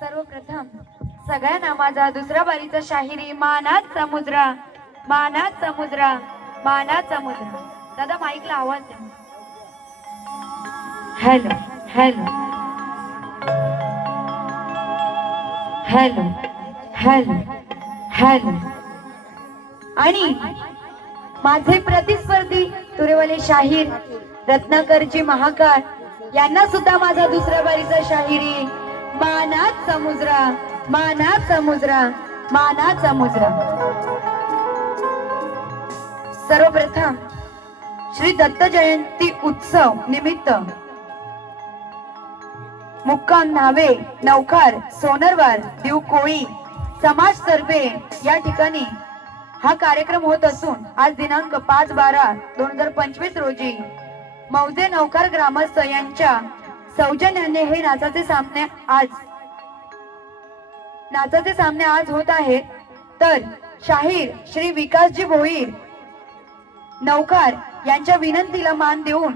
सर्वप्रथम सगळ्यांना माझा दुसऱ्या बारीचा शाहिरी मानात समुद्रा मानात समुद्रा मानात समुद्रा. दादा माईकला आवाज द्या. Hello hello hello hello hello. आणि माझे प्रतिस्पर्धी तुरेवाले शाहीर रत्नाकरजी महाकाळ यांना सुद्धा माझा दुसऱ्या बारीचा शाहिरी मानात समुद्रा मानात समुद्रा मानात समुद्रा. सर्वप्रथम श्री दत्त जयंती उत्सव निमित्त मुक्काम नावे नौखार सोनरवार दीव कोळी समाजतर्फे या ठिकाणी हा कार्यक्रम होत असून आज दिनांक 5/12/2025 रोजी मौजे नौकार ग्रामस्थ यांच्या सौजन्याने हे नाचाचे सामने आज होत आहेत. तर शाहीर श्री विकासजी भोईर नौकार यांच्या विनंतीला मान देऊन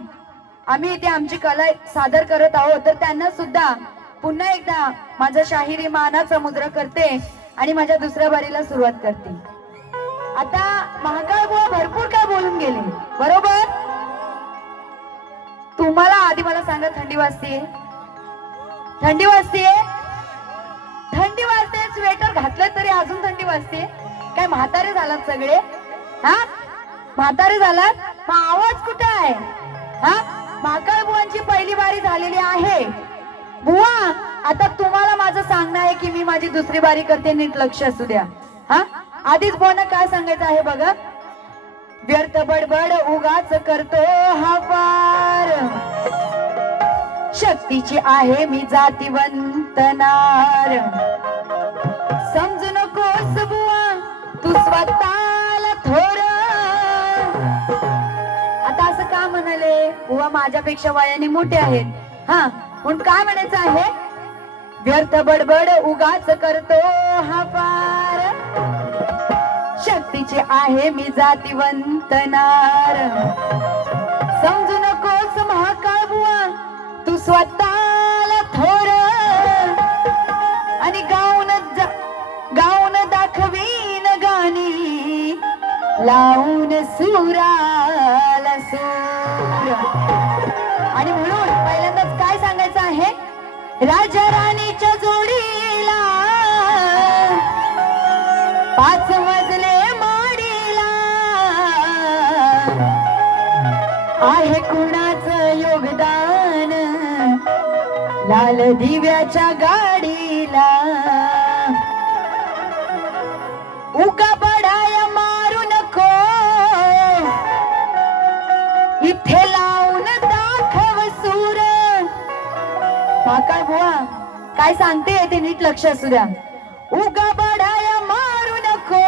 आम्ही इथे आमची कला सादर करत आहोत. तर त्यांना सुद्धा पुन्हा एकदा माझा शाहिरी मानात समुद्र करते आणि माझ्या दुसऱ्या बारीला सुरुवात करते. आता महाकाळ बुवा भरपूर काय बोलून गेले बरोबर. तुम्हाला आधी मला सांगा थंडी वाजते थंडी वाजते थंडी वाजते. स्वेटर घातलं तरी अजून थंडी वाजते. काय म्हातारे झालात सगळे हा म्हातारे झालात. मग आवाज कुठे आहे हा. महाकाळ बुवांची पहिली बारी झालेली आहे. बुवा आता तुम्हाला माझं सांगणं आहे की मी माझी दुसरी बारी करते. नीट लक्ष असू द्या हा. आधीच बुवांना काय सांगायचं आहे बघा. व्यर्थ बडबड उगाच करतो हा पार शक्तीची आहे मी जातीवंत नार. समजू नकोस बुवा तू स्वतःला थोर. आता असं का म्हणाले बुवा माझ्यापेक्षा वयाने मोठे आहेत हा. म्हणून काय म्हणायचं आहे. व्यर्थ बडबड उगाच करतो हा पार शक्तीचे आहे मी जातीवंत नार. समजू नकोस महाकाळ बुवा तू स्वतःला थोर. आणि गाऊन दाखवीन गाणी लावून सुराला सूर. आणि म्हणून पहिल्यांदाच काय सांगायचं आहे. राजा राणीच्या जोडीला 5 मजले माडीला आहे कुणाचं योगदान लाल दिव्याच्या गाडीला. उगा बडाया मारू नको इथे लावून दाखव सूर. महाकाळ बुवा काय सांगते ते नीट लक्ष असू द्या. उगा बडाया मारू नको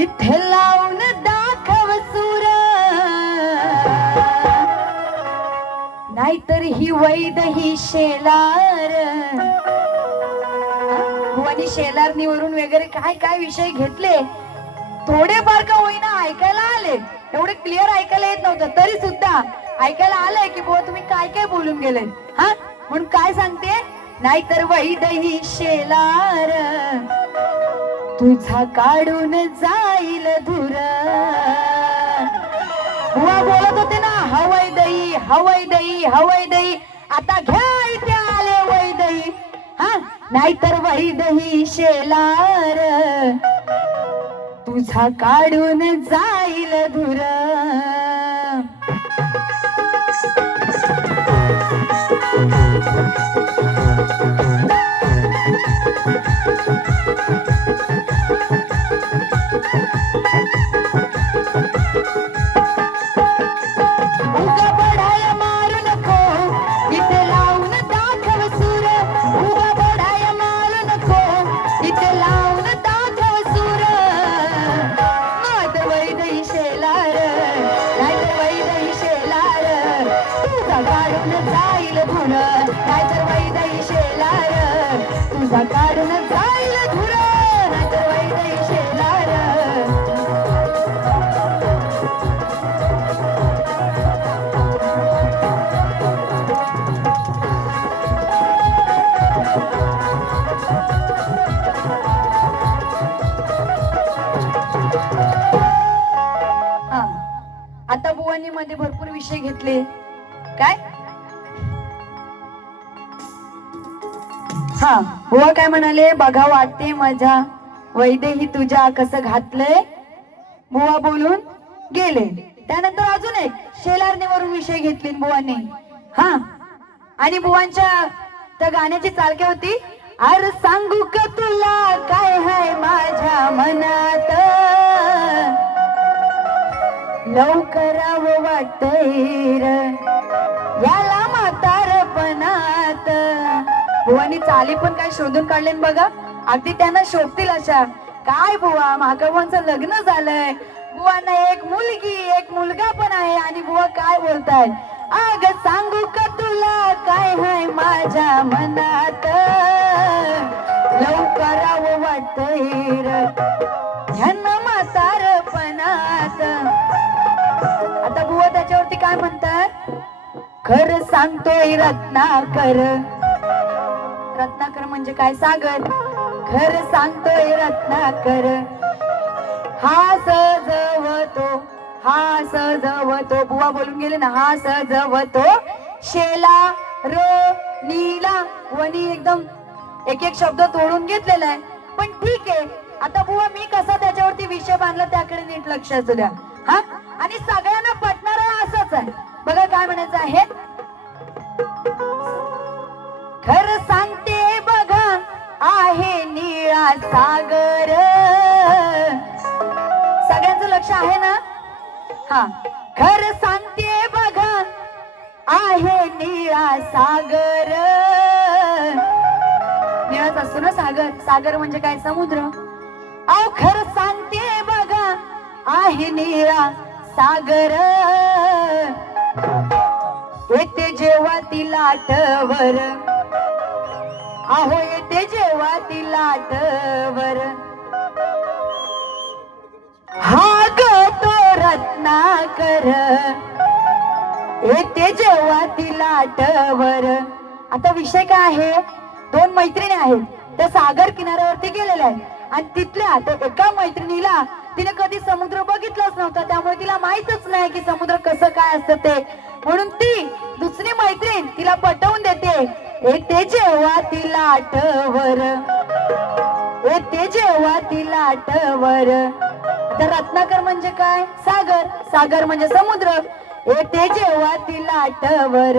इथे लावून दाखव सूर, नाहीतर ही वैद ही शेलार. बुवानी शेलारणीवरून वगैरे काय काय विषय घेतले, थोडेफार का होईना ऐकायला आले. एवढे क्लिअर ऐकायला येत नव्हतं, तरी सुद्धा ऐकायला आलंय की बुवा तुम्ही काय काय बोलून गेले. हा म्हणून काय सांगते, नाहीतर वैद ही शेलार, तुझा काढून जाईल धुर. बुवा बोलत होते ना, हवय दही हवय दही हवय दही, आता घ्या इथे आले वैदही. हा नाहीतर वैदही शेलार, तुझा काढून जाईल धुर. जाईल धुर, नाहीतर वैदही शेलार, तुझा काढून जाईल धुर, नाहीतर वैदही शेलार. आता बुवानी मध्ये भरपूर विषय घेतले. काय हा बुवा काय म्हणाले, बघा वाटते माझ्या वैदेही तुझ्या कसं घातलंय. बुवा बोलून गेले. त्यानंतर अजून एक शेलारणीवरून विषय घेतले बुवाने. हा आणि बुवांच्या त्या गाण्याची चालके होती, अर सांगू का तुला काय हाय माझ्या मनात, लवकरावं वाटतंय याला म्हातारपणात. बुवानी चाली पण काय शोधून काढले बघा, अगदी त्यांना शोभतील अशा. काय बुवा महाकवांचं लग्न झालंय, बुवांना एक मुलगी एक मुलगा पण आहे, आणि बुवा काय बोलताय, अग सांगू का तुला काय हाय माझ्या मनात, लवकरावं वाटतंय ह्यांना म्हातारपणात. आता बुवा त्याच्यावरती काय म्हणतात, खरं सांगतोय रत्नाकर. रत्नाकर म्हणजे काय, सागर. खरं सांगतोय रत्नाकर, हा सजवतो हा सजवतो. बुवा बोलून गेले ना, हा सजवतो शेला रो नीला. वनी एकदम एक एक शब्द तोडून घेतलेला आहे, पण ठीक आहे. आता बुवा मी कसा त्याच्यावरती विषय बांधला त्याकडे नीट लक्ष असू द्या. हा आणि सगळ्यांना पटणार असंच आहे बघा. काय म्हणायचं आहे, खरं सांगते बघा आहे निळा सागर. सगळ्यांचं लक्ष आहे ना. हा खरं सांगते बघा आहे निळा सागर. निळाच असतो ना सागर. सागर म्हणजे काय, समुद्र. अहो खरं सांगते बघा आहे निळा सागर. येते जेव्हा ती लाटवर, अहो येते जेव्हा ती लाटवर, हा ग तो रत्नाकर. येते जेव्हा ती लाटवर. आता विषय काय आहे, दोन मैत्रिणी आहेत, त्या सागर किनाऱ्यावरती गेलेल्या आहेत, आणि तिथल्या त्या एका मैत्रिणीला तिने कधी समुद्र बघितलाच नव्हता, त्यामुळे तिला माहितच नाही की समुद्र कसं काय असतं ते. म्हणून ती दुसरी मैत्रीण तिला पटवून देते, येते जेव्हा ती लाटवर, येते जेव्हा ती लाटवर. तर रत्नाकर म्हणजे काय, सागर. सागर म्हणजे समुद्र. येते जेव्हा ती लाटवर,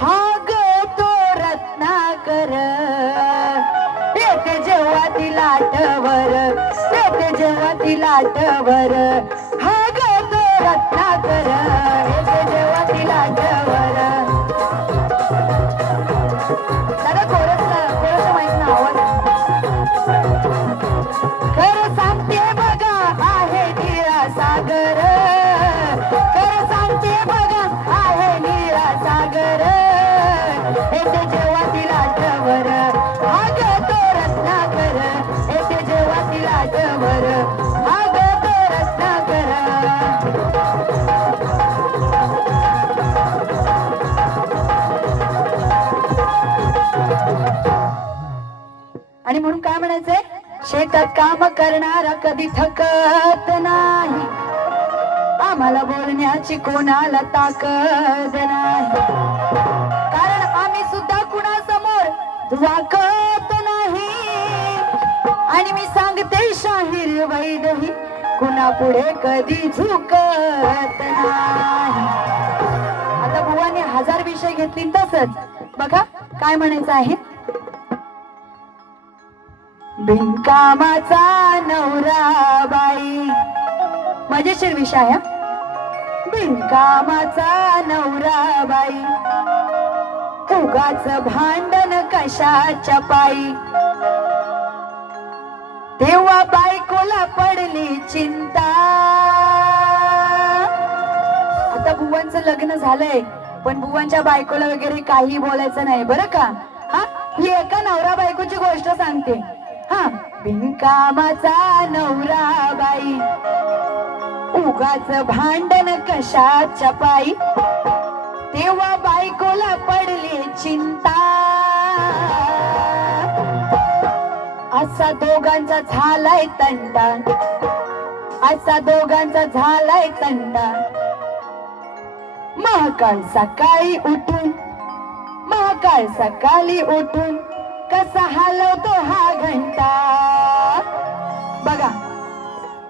हा ग तो रत्नाकर. येते जेव्हा ती लाटवर, येते जेव्हा ती लाटवर, हा ग तो रत्नाकर. येते जेव्हा ती लाटवर. दादा कोरस माहित ना आवाज. खरं सांगते बघा आहे निळा सागर. शेतात काम करणारा कधी थकत नाही, आम्हाला बोलण्याची कोणाला ताकद नाही, कारण आम्ही सुद्धा कुणासमोर वाकत नाही. आणि मी सांगते शाहीर वैदही कुणा पुढे कधी झुकत नाही. आता बुवाने 1000 विषय घेतली तसंच बघा काय म्हणायचं आहे. बिनकामाचा नवरा बाई, मजेशीर विषय आहे. बिनकामाचा नवरा बाई, उगाच भांडण कशाच्या पायी, तेव्हा बायकोला पडली चिंता. आता बुवांचं लग्न झालंय पण बुवांच्या बायकोला वगैरे काही बोलायचं नाही बरं का. हा, ही एका नवरा बायकोची गोष्ट सांगते. हा, बिनकामाचा नवरा बाई, उगाच भांडण कशाच्या पायी, तेव्हा बायकोला पडली चिंता. असा दोघांचा झालाय तंटा, असा दोघांचा झालाय तंटा. महाकाळ सकाळी उठून, महाकाळ सकाळी उठून कसा हलवतो हा घंटा. बघा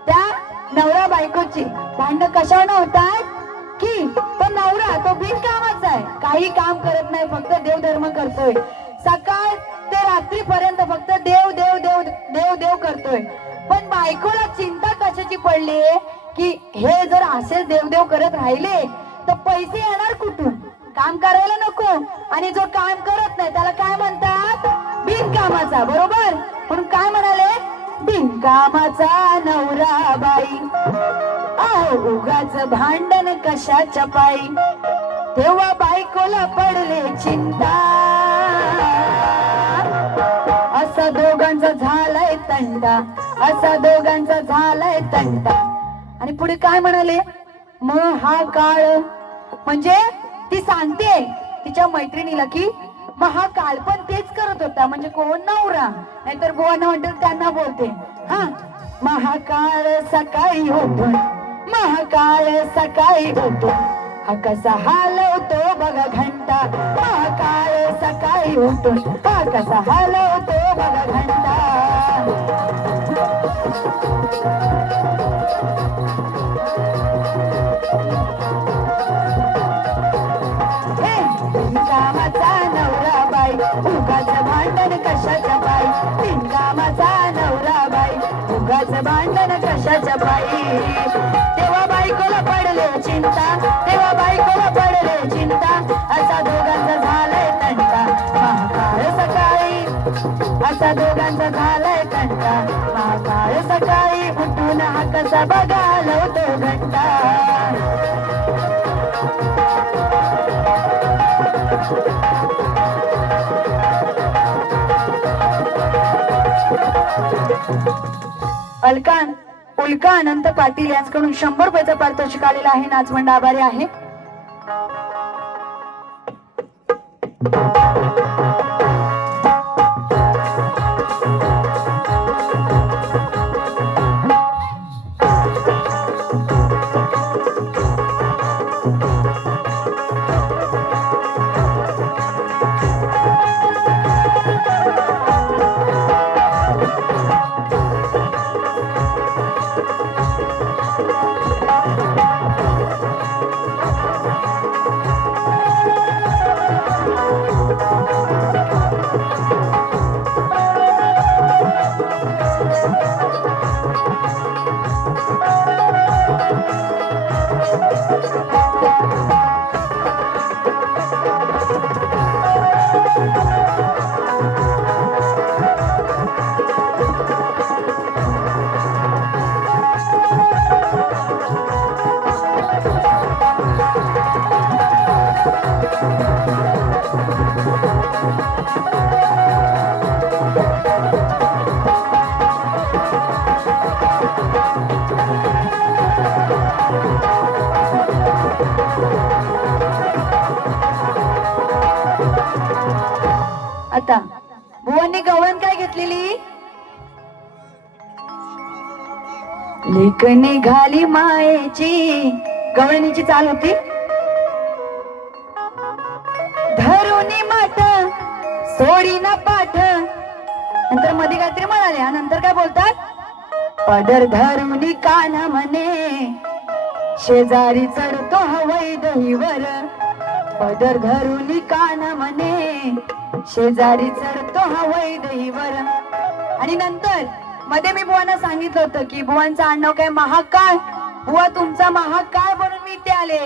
त्या नवरा बायकोची भांडण कशावर होतात की तो नवरा तो बिनकामाचा आहे, काही काम करत नाही, फक्त देवधर्म करतोय. सकाळ ते रात्रीपर्यंत फक्त देव देव देव देव देव करतोय. पण बायकोला चिंता कशाची पडली की हे जर असेच देवदेव करत राहिले तर पैसे येणार कुठून, काम करायला नको. आणि जो काम करत नाही त्याला काय म्हणतात, बिनकामाचा. बरोबर, म्हणून काय म्हणाले, बिनकामाचा नवरा बाई, उगाच भांडण कशाच्या पायी, तेव्हा बायकोला पडले चिंता. असा दोघांचा झालाय तंटा, असा दोघांचा झालाय तंटा. आणि पुढे काय म्हणाले, मग हा काळ, म्हणजे ती सांगते तिच्या मैत्रिणीला की मग हा काळ पण तेच करत होता, म्हणजे कोण, नवरा. नाहीतर बुवांना म्हणतात त्यांना बोलते. हा, महाकाळ सकाळी उठून, महाकाळ सकाळी उठून हा कसा हलवतो बघा घंटा. महाकाळ सकाळी उठून हा कसा हलवतो बघा घंटा. बिनकामाचा नवरा बाई, उगाच भांडण कशाच्या बाई, बिनकामाचा नवरा बाई, उगाच भांडण कशाच्या बाई, तेव्हा बायकोला पडले चिंता, तेव्हा बायकोला पडले चिंता. असा दोघांचा झालाय तंटा, महाकाळ सकाळी, असा दोघांचा झालाय तंटा. महाकाळ सकाळी उठून हा कसा बघा लावतो घंटा. अलकान उल्का अनंत पाटील यांच्याकडून 100 रुपयाचा पारितोषिक आलेला आहे. नाचमंड आभारी आहे. आता बुवांनी गवळण काय घेतलेली, लेक निघाली मायेची, गवळणीची चाल होती. धरुनी माठ सोडी ना पाठ, नंतर मध्ये काहीतरी म्हणाले आणि नंतर काय बोलतात, पदर धरुनी कान म्हणे शेजारी चढतो हवई दहीवर, पदर धरुनी कान म्हणे शेजारी चढतो हवई दहीवर. आणि नंतर मध्ये मी बुवांना सांगितलं होतं की बुवांचं आडनाव काय महाकाळ, बुवा तुमचा महाकाळ बनून मी इथे आले.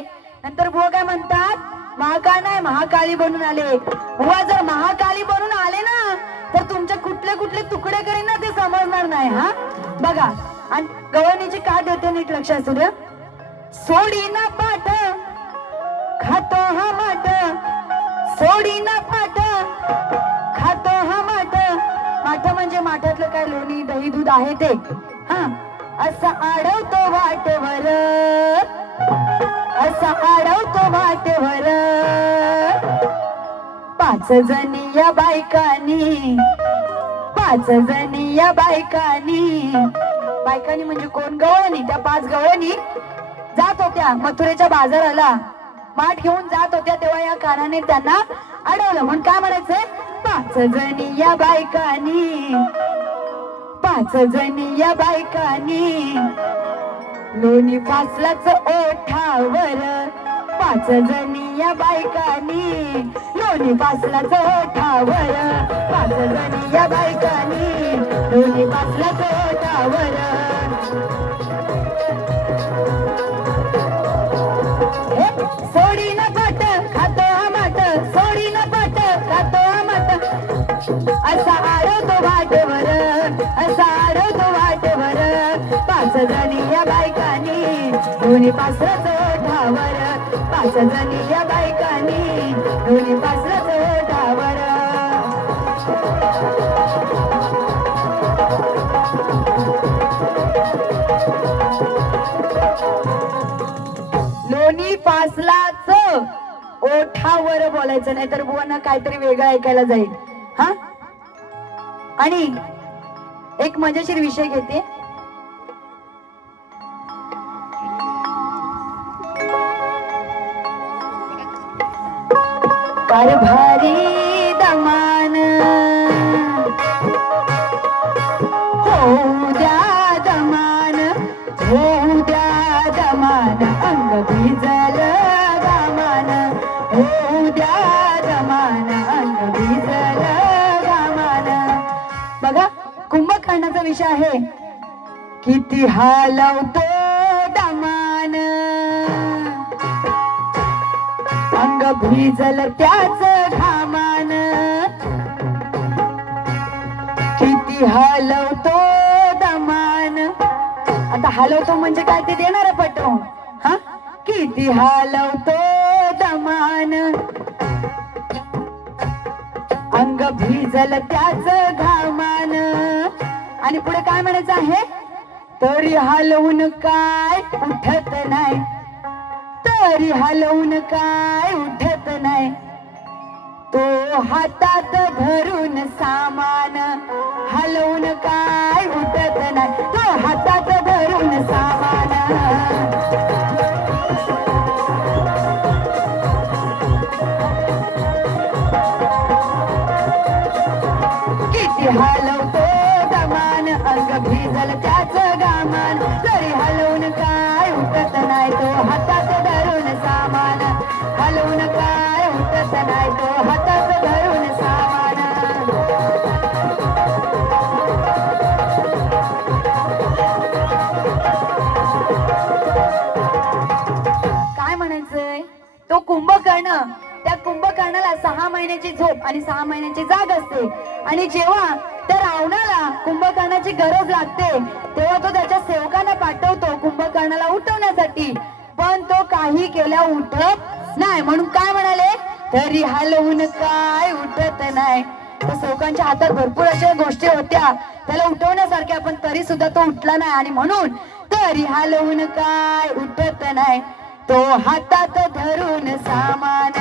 नंतर बुवा काय म्हणतात, महाकाळ नाही महाकाली बनून आले. बुवा जर महाकाली बनून आले ना तर तुमचे कुठले कुठले तुकडे करीन ना ते समजणार नाही. हा बघा, आणि गवळणीची का देते नीट लक्षात असू द्या. सोडी ना पाठ खातो हा माठ, सोडी ना पाठ खातो हा माठ. माठ म्हणजे माठातलं काय लोणी दही दूध आहे ते. हा असा आडवतो वाटेवर, असा आडवतो वाटेवर. पाच जणी या बायकानी, पाच जणी या बायकानी, बायकानी म्हणजे कोण, गवळणी. त्या 5 गवळणी जात होत्या मथुरेच्या बाजाराला, माठ घेऊन जात होत्या. तेव्हा या कानाने त्यांना अडवलं. म्हणून काय म्हणायचंय, 5 जणी या बायकानी, 5 जणी या बायकानी लोणी फासलाच ओठावर, 5 जणी या बायकानी लोणी फासलाच ओठावर, 5 जणी या बायकानी लोणी फासलाच ओठावर. सोडी न पाठ खातो हा माठ, सोडी न पाठ खातो हा माठ. असा आडवतो वाटेवर, असा आडवतो वाटेवर. 5 जणी या बायकानी दोन्ही पासराच ओठावर, 5 जणी या बायकानी दोन्ही पासराच ओठावर. लोणी फासलाच ओठावर बोलायचं, नाही तर बुवांना काहीतरी वेगळं ऐकायला जाईल. हा, आणि एक मजेशीर विषय घेते. कारभारी दमान होऊ द्या दमान, होऊ द्या दमान. अंग भिजल गामान, होऊ द्या दमान. अंग भिजल गामान. बघा, कुंभकर्णाचा विषय आहे. किती हालवतो दमान, अंग भिजल त्याच घामान. किती हलवतो दमान. आता हलवतो म्हणजे काय ते देणार पटवून. हा, किती हलवतो दमान, अंग भिजल त्याच घामान. आणि पुढे काय म्हणायचं आहे, तरी हलवून काय उठत नाही, तरी हलवून काय उठत नाही. तो हातात धरून सामान, हलवून काय उठत नाही. तो हातात धरून सामान. किती हलवतो दमान, अंग भिजल त्याच गामान. तरी हलवून काय उठत नाही. तो हातात धरून सामान, हलवून काय उठत नाही. तो हातात धरून सामान. काय म्हणायचंय, तो कुंभकर्ण, त्या कुंभकर्णाला 6 महिन्याची झोप आणि 6 महिन्याची जाग असते. आणि जेव्हा त्या रावणाला कुंभकर्णाची गरज लागते तेव्हा तो त्याच्या सेवकांना पाठवतो कुंभकर्णाला उठवण्यासाठी. पण तो काही केल्या उठत नाही. म्हणून काय म्हणाले, तरी हलवून काय उठत नाही. तर सेवकांच्या हातात भरपूर अशा गोष्टी होत्या त्याला उठवण्यासारख्या, पण तरी सुद्धा तो उठला नाही. आणि म्हणून तरी हलवून काय उठत नाही. तो हातात धरून सामान.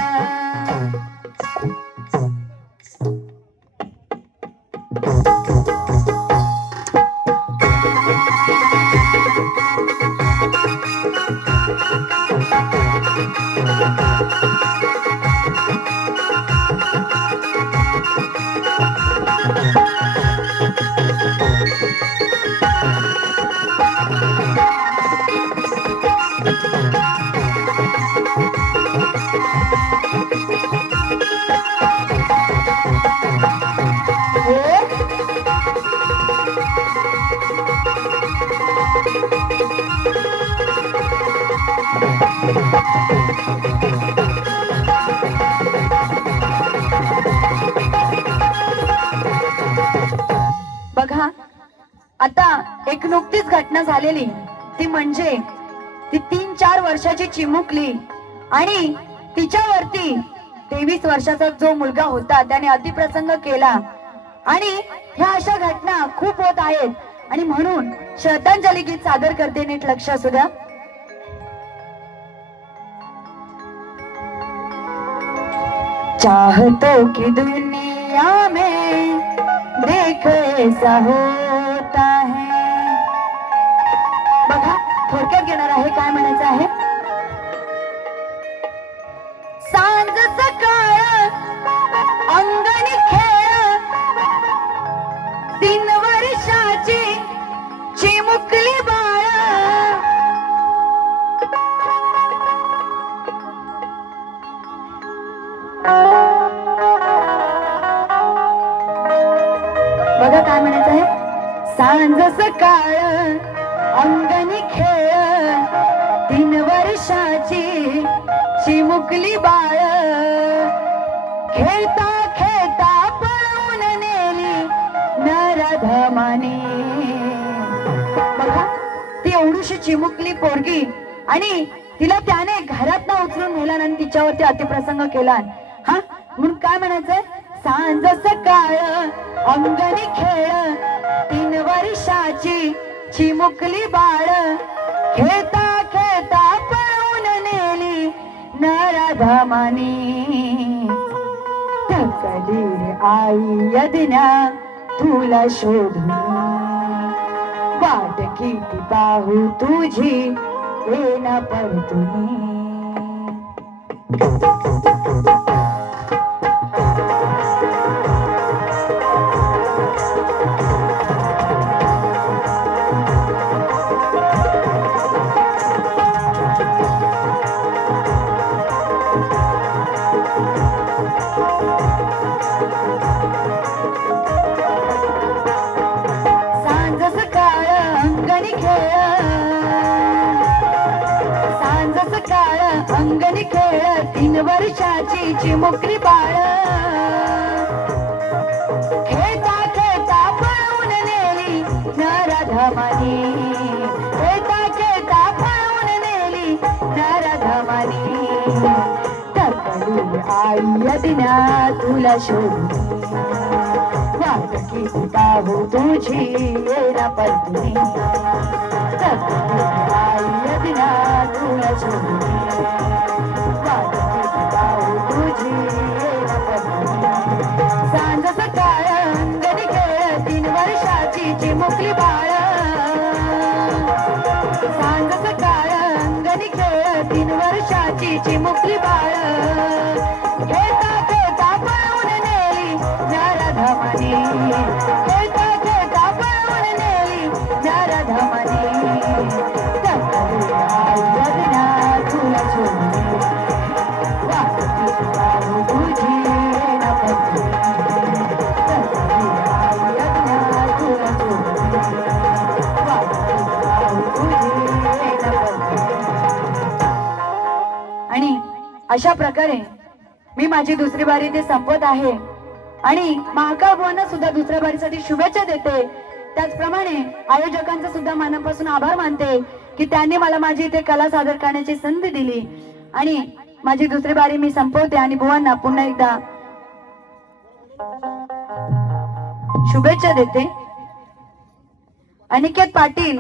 बघा, आता एक नुकतीच घटना झालेली, ती म्हणजे ती 3-4 वर्षाची चिमुकली आणि तिच्यावरती 23 वर्षाचा जो मुलगा होता त्याने अतिप्रसंग केला. आणि ह्या अशा घटना खूप होत आहेत आणि म्हणून श्रद्धांजली गीत सादर करते. नीट लक्ष असू द्या. चाहतो की दुनिया में देख ऐसा होता है. बघा, थोडक्यात घेणार आहे, काय म्हणायचं आहे. सांज सकाळ अंगणी खेळ 3 वर्षाची चिमुकली बाळ. बघा काय म्हणायचं आहे. सांज सकाळ अंगणी खेळ 3 वर्षाची चिमुकली बाळ. खेळता खेळता पळून नेली नराधमाने. बघा, ती एवढीशी चिमुकली पोरगी आणि तिला त्याने घरात ना उचलून नेला आणि तिच्यावरती अतिप्रसंग केला. हा, म्हणून काय म्हणायचंय. सांज सकाळ अंगणी खेळ 3 वर्षाची चिमुकली बाळ. खेळता खेळता पळून नेली नराधमाने. थकली रे आई यज्ञा तुला शोधून. वाट किती पाहू तुझी येना परतुनी. सांज सकाळ अंगणी खेळ. सांज सकाळ अंगणी खेळ 3 वर्षाची चिमुकली बाळ. खेळता खेळता पळून नेली नराधमाने. खेळता खेळता पळून नेली नराधमाने. थकली आई यज्ञा तुला शोधून. वाट किती पाहू तुझी येना परतुनी. थकली आई यज्ञा तुला शोधून. वाट किती पाहू तुझी येना परतुनी. सांज सकाळ अंगणी खेळ 3 वर्षाची चिमुकली बाळ. सांज सकाळ अंगणी खेळ 3 वर्षाची चिमुकली बाळ. खेळता खेळता पळून नेली नराधमाने. खेळता खेळता पळून नेली नराधमाने. थकली आई यज्ञा तुला शोधून. वाट किती पाहू तुझी येना परतुनी. थकली आई यज्ञा तुला शोधून. वाट किती पाहू तुझी येना परतुनी. आणि अशा प्रकारे मी माझी दुसरी बारी ते संपवत आहे आणि महाकाळ बुवांना सुद्धा दुसऱ्या बारीसाठी शुभेच्छा देते. त्याचप्रमाणे आयोजकांचा सुद्धा मनापासून आभार मानते की त्यांनी मला माझी इथे कला सादर करण्याची संधी दिली. आणि माझी दुसरी बारी मी संपवते आणि बुवांना पुन्हा एकदा शुभेच्छा देते. अनिकेत पाटील,